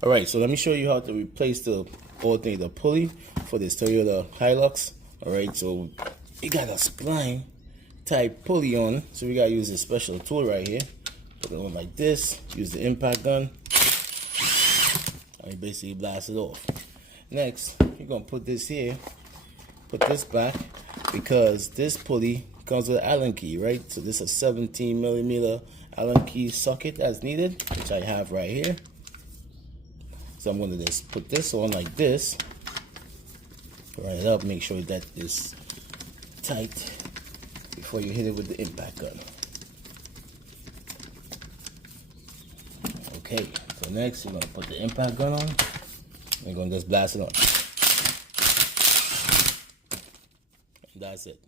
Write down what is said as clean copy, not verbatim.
Alright, so let me show you how to replace the alternator pulley for this Toyota Hilux. Alright, so we got a spline type pulley on, so we gotta use this special tool right here. Put it on like this, use the impact gun, and you basically blast it off. Next, you're gonna put this here, put this back, because this pulley comes with an Allen key, right? So this is a 17mm Allen key socket that's needed, which I have right here. So I'm going to just put this on like this, run it up, make sure that is tight before you hit it with the impact gun. Okay, so next we're going to put the impact gun on. We're going to just blast it on. And that's it.